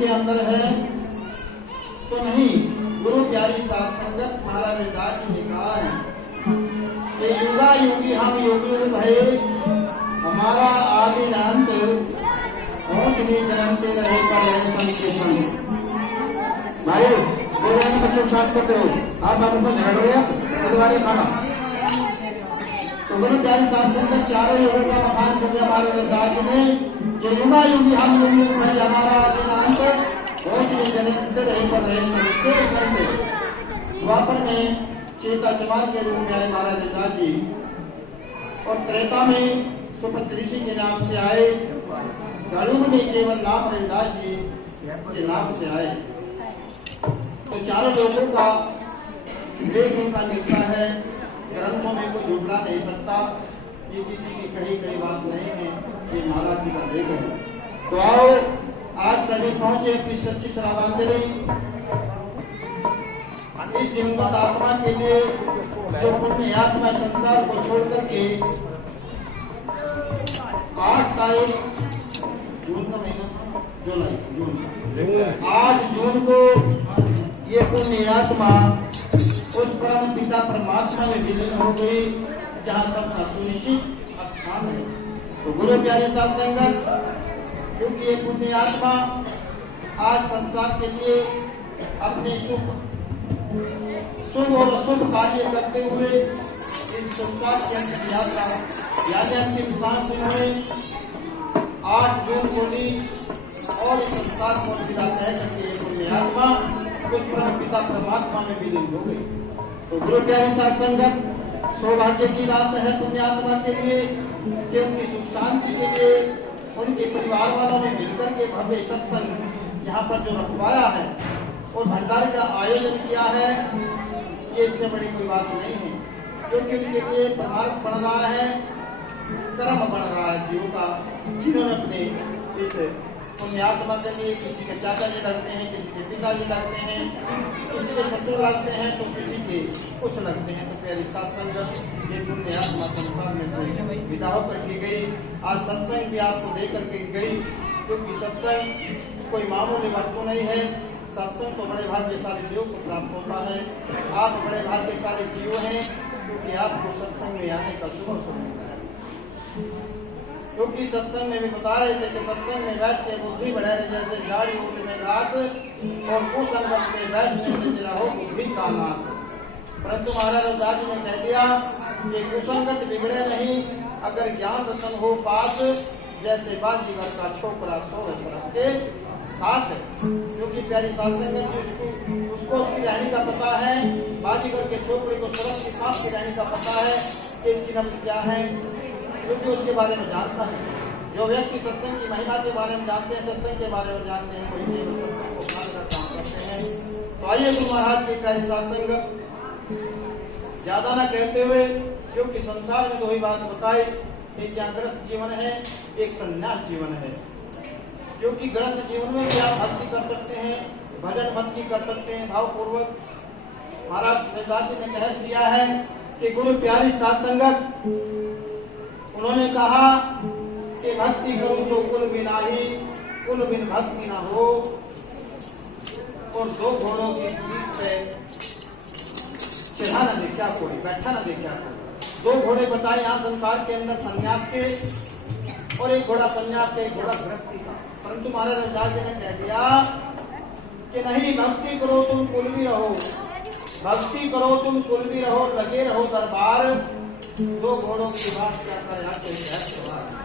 के अंदर है तो नहीं। गुरु प्यारी साथ संगत महाराज रविदास जी ने कहा है कि युगा युगी हम योगी भये, हमारा आदि अंत पहुंच भी जन्म से रहे पर संत के संग। भाई बोले में सब शांत करते रहो, आप अपने झगड़ गया तो तुम्हारे खाना। तो गुरु प्यारी साथ संगत चारों युगों का महान कर दिया हमारे रविदास जी ने कि युगा युगी हम योगी भये, हमारा आदि अंत पहुंच भी जन्म से रहे पर संत के संग। द्वापर में चेता चमार के रूप में आए महाराज रविदास जी और त्रेता में सुपत ऋषि के नाम से आए। गरुड़ में केवल नाम रविदास जी के नाम से आए। तो चारों लोगों का विवेक उनका मिलता है, ग्रंथों में कोई झूठला नहीं सकता, ये किसी की कही गई बात नहीं है, ये महाराज जी का देख है। तो आओ आज सभी पहुंचे अपनी सच्ची श्रद्धांजलि इस दिवंगत आत्मा के लिए जो पुण्य आत्मा संसार को छोड़ करके 8 तारीख जून का महीना, जून 8 जून को ये पुण्य आत्मा उस परम पिता परमात्मा में विलीन हो गई जहाँ सबका सुनिश्चित स्थान है। तो गुरु प्यारे साथ संगत, क्योंकि ये पुण्य आत्मा आज संसार के लिए अपने शुभ और अशुभ कार्य करते हुए इस संसार की अंतिम यात्रा यानी अंतिम सांस में 8 जून को ली और संसार को विदा तय करके पुण्य आत्मा कुछ परम पिता परमात्मा में विलीन हो गई। तो गुरु प्यारी साथ संगत, सौभाग्य की बात है पुण्य आत्मा के लिए कि उनकी सुख शांति के लिए उनके परिवार वालों ने मिलकर के भव्य सत्संग यहाँ पर जो रखवाया है और भंडारे का आयोजन किया है, ये इससे बड़ी कोई बात नहीं है, क्योंकि उनके लिए परमार्थ बढ़ रहा है, कर्म बढ़ रहा है जीव का। जिन्होंने अपने इस पुण्यात्मा के लिए किसी के चाचा जी लगते हैं, किसी के पिताजी लगते हैं, किसी के ससुर लगते हैं, तो किसी के कुछ लगते हैं। तो प्यारी साथ संगत, ये पुण्यात्मा संसार में से विदा होकर की गई। आज सत्संग भी आपको दे करके गई, क्योंकि सत्संग कोई मामूली वस्तु नहीं है। सत्संग तो बड़े भाग्यशाली जीव को प्राप्त होता है। आप बड़े भाग्यशाली जीव हैं, क्योंकि आपको सत्संग में आने का शुभ अवसर मिलता है। क्योंकि सत्संग में भी बता रहे थे कि सत्संग में बैठ के बुद्धि बढ़े, जैसे झाड़ी ऊट में घास, और कुसंगत में बैठने से जरा हो बुद्धि का नाश। परंतु महाराज रविदास जी ने कह दिया कि कुसंगत बिगड़े नहीं, अगर ज्ञान रतन हो पास, जैसे बाजीगर का छोकरा सोए सड़क के साथ है। क्योंकि प्यारी साथ संगत जी उसको उसकी रहनी का पता है, बाजीगर के छोकरे को सड़क के साथ की रहनी का पता है कि इसकी नब्ज क्या है, क्योंकि उसके बारे में जानता है। जो व्यक्ति सत्संग की महिमा के बारे में जानते हैं, सत्संग के बारे में जानते हैं, वही सत्संग को खाकर काम करते हैं। तो आइए गुरु महाराज की प्यारी साथ संगत, ज्यादा ना कहते हुए, क्योंकि संसार में दो ही बात बताई, एक क्या ग्रस्त जीवन है, एक संन्यास जीवन है। क्योंकि ग्रस्त जीवन में भी आप भक्ति कर सकते हैं, भजन भक्ति कर सकते हैं भावपूर्वक। महाराज रविदास जी ने कह दिया है कि गुरु प्यारी साथ संगत, उन्होंने कहा कि भक्ति करूं तो कुल बिना ही, कुल बिन भक्ति ना हो। और 2 घोड़ों की पीठ पे चढ़ा न देखा कोई, बैठा न देखा कोई। 2 घोड़े बताए यहाँ संसार के अंदर संन्यास के, और एक घोड़ा संन्यास के, एक घोड़ा गृहस्थी का। परंतु महाराज रविदास जी ने कह दिया कि नहीं, भक्ति करो तुम कुल भी रहो, भक्ति करो तुम कुल भी रहो, लगे रहो दरबार। 2 घोड़ों की बात क्या कर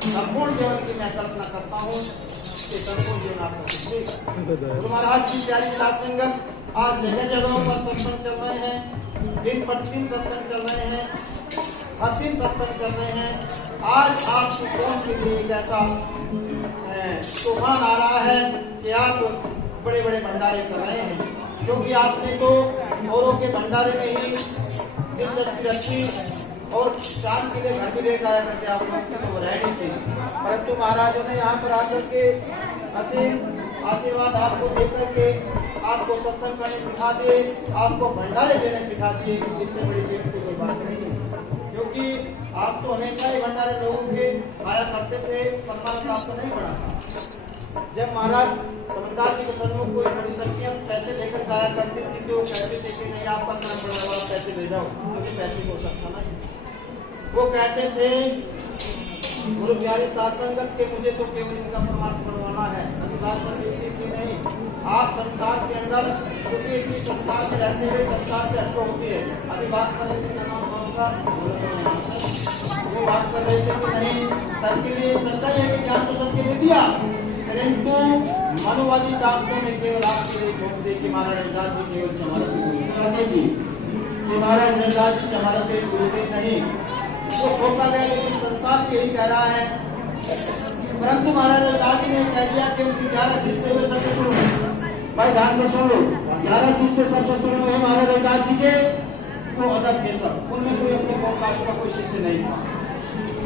संपूर्ण जीवन की मैं कल्पना करता हूँ कि संपूर्ण जीवन आपको। गुरु महाराज की प्यारी साथ संगत, आज जगह जगहों पर सत्संग चल रहे हैं, दिन प्रतिदिन सत्संग चल रहे हैं, हर दिन सत्संग चल रहे हैं। आज आपकी कौन के लिए एक ऐसा तूफान आ रहा है कि आप बड़े बड़े भंडारे कर रहे हैं, क्योंकि आपने तो औरों के भंडारे में ही दिलचस्पी रखी और शाम के लिए घर भी लेकर आया करके आप तो रेडी थी। परंतु महाराजों ने यहाँ पर आकर के असीम आशीर्वाद आपको देकर के आपको सत्संग करने सिखा दिए, आपको भंडारे देने सिखा दिए। इससे बड़ी देर की कोई बात नहीं है, क्योंकि आप तो हमेशा ही भंडारे लोगों के आया करते थे, परमात्मा आपको नहीं बढ़ा। जब महाराज रविदास जी के सन्मुख कोई बड़ी शक्तियां पैसे लेकर जाया करती थी, तो कहते थे कि नहीं आपका काम बड़ा हुआ, पैसे ले जाओ, क्योंकि पैसे को सकता नहीं। वो कहते थे गुरु प्यारी साथ संगत के मुझे तो केवल इनका प्रमाण बनवाना है, संसार संगत की नहीं। आप संसार के अंदर क्योंकि इतनी संसार से रहते हुए संसार से हटके होती है। अभी बात कर रहे थे क्या नाम होगा, वो बात कर रहे थे कि नहीं सबके लिए सच्चाई है कि ज्ञान तो सबके लिए दिया, परंतु मनुवादी ताकतों ने केवल आपके लिए छोड़ दे कि महाराज रविदास जी केवल चमारते जी, कि महाराज रविदास जी चमारते गुरुदेव नहीं, वो धोखा गया। लेकिन संसार यही कह रहा है, परंतु महाराज रविदास जी ने कह दिया कि उनकी 11 शिष्य हुए सबसे शुरू। भाई ध्यान से सुन लो, 11 शिष्य सबसे शुरू हुए महाराज रविदास जी के, वो अदब थे सब, उनमें कोई अपने का कोई शिष्य नहीं था।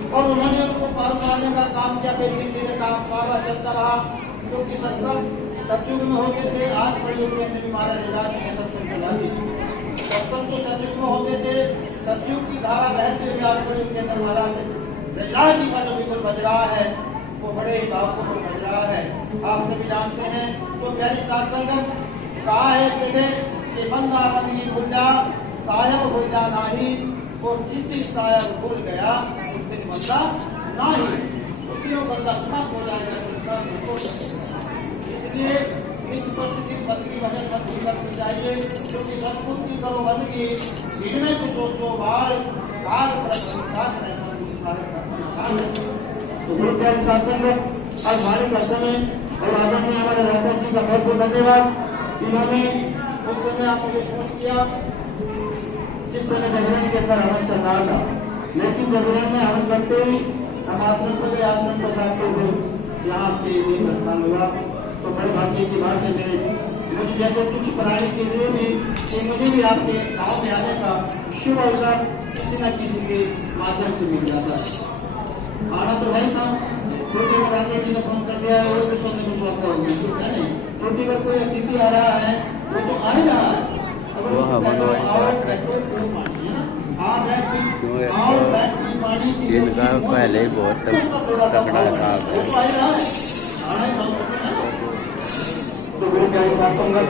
और उन्होंने उनको पार पाने का काम किया, धीरे धीरे काम पारा चलता रहा, क्योंकि सत्संग सतयुग में होते थे। आज कलयुग के अंदर भी महाराज रविदास जी ने सत्संग चला दी। सत्संग तो सतयुग में होते थे, सतयुग की धारा बहते हुए आज कलयुग के अंदर महाराज रविदास जी का जो बिल्कुल बज रहा है, वो बड़े ही भावपूर्ण बज रहा है। आप सभी जानते हैं। तो प्यारी साथ संगत कहा है कि बंदा बंदगी भूल जा, सायब हो जा नहीं, और जिस दिन सायब भूल गया उस दिन बंदा नहीं, तो बंदा समाप्त हो जाएगा संसार में। इसलिए नित्य प्रतिदिन बंदगी भजन बंदगी करनी चाहिए, क्योंकि सतपुरुष की करो बंदगी, इनमें कुछ सो बार काल प्रसाद तो गुरु प्यारे साथ संगत आज भारी का समय और आदरणीय हमारे राकेश जी का बहुत बहुत धन्यवाद। इन्होंने उस समय आप मुझे फोन किया जिस समय जागरण के अंदर हवन चल रहा था, लेकिन जागरण में हवन करते ही हम आश्रम पर गए, आश्रम प्रसाद के हुए यहाँ के लिए प्रस्थान हुआ। तो बड़े भाग्य की बात है मुझे जैसे कुछ प्राणी के लिए भी कि मुझे भी आपके गाँव में आने का शुभ अवसर किसी न किसी के माध्यम से मिल जाता है। आना तो भाई था, छोटे राकेश जी ने फोन कर दिया, वो भी सुनने को शौक हो गया है नहीं, क्योंकि अगर कोई अतिथि आ रहा है वो तो आ ही रहा है। इनका पहले ही बहुत तगड़ा था। तो गुरु प्यारे साथ संगत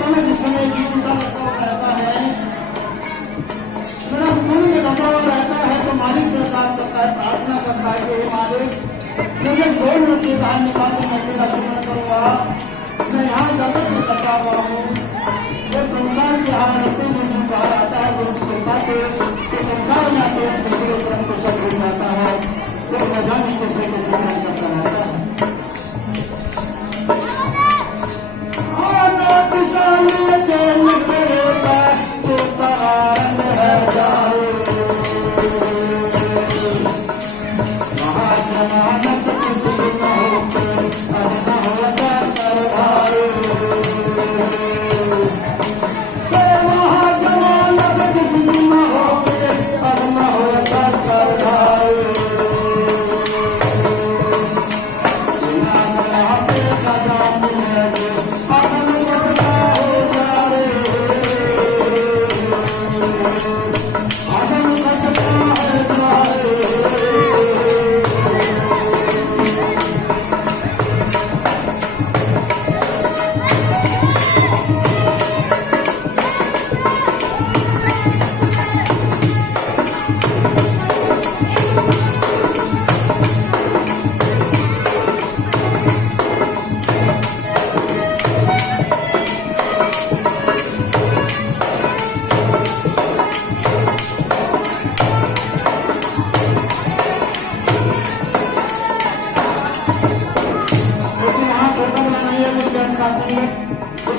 समय जिस समय जीव उनका लगा हुआ रहता है, मेरा मन में लगा हुआ रहता है तो मालिक से बात करता है, प्रार्थना करता है कि हे मालिक मुझे 2 मिनट के बाहर निकाल कर मैं तेरा सुमरण करूँगा। मैं यहाँ जगत में लगा हुआ हूँ, जो संसार के हालतों में जो बाहर आता है वो कृपा से संसार में आते हैं तो क्रम को सब भूल जाता है, तो भगवान को से सुमरण करता रहता है।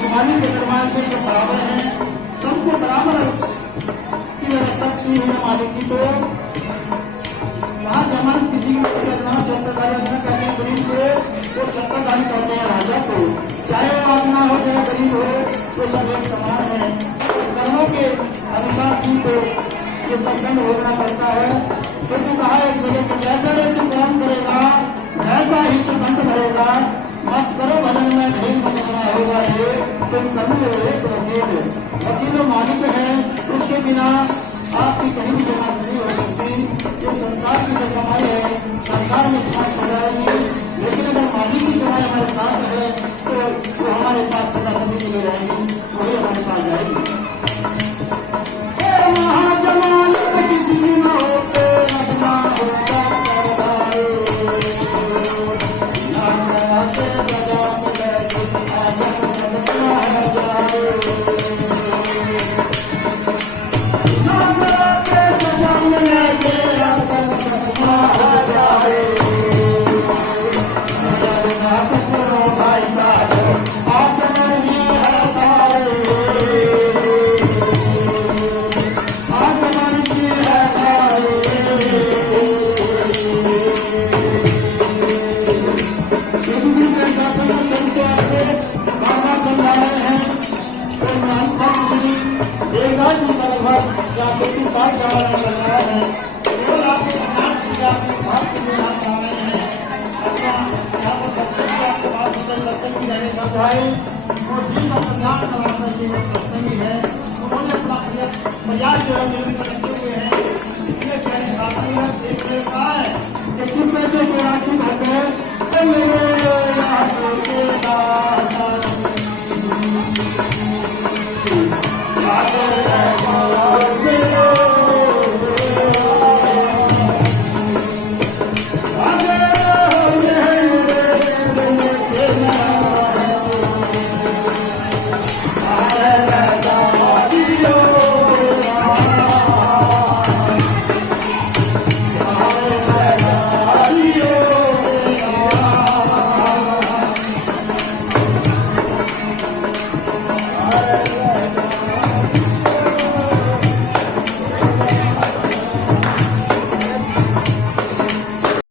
मालिक के दरबार में सब बराबर हैं, सबको बराबर की व्यवस्था की है मालिक की। तो यहाँ जमान किसी को करना सत्ताधारी न करने गरीब को वो सत्ताधारी करते हैं राजा को, चाहे वो आदमी हो चाहे गरीब हो वो सब एक समान है। कर्मों के अनुसार की को ये संबंध होना पड़ता है। तो कहा एक जगह कि जैसा रे तू काम करेगा ऐसा ही तो बंद भरेगा, मत करो भजन में नहीं समझना होगा ये तुम समझो एक वकील मालिक है, उसके बिना आपकी कहीं भी जमात नहीं हो सकती। ये संसार की जो कमाई है संसार में समाप्त हो जाएगी, लेकिन अगर मालिक की कमाई हमारे साथ है तो वो हमारे पास सदा सभी के लिए रहेगी, वही हमारे पास जाएगी। महाजमान किसी न होते अपना होता है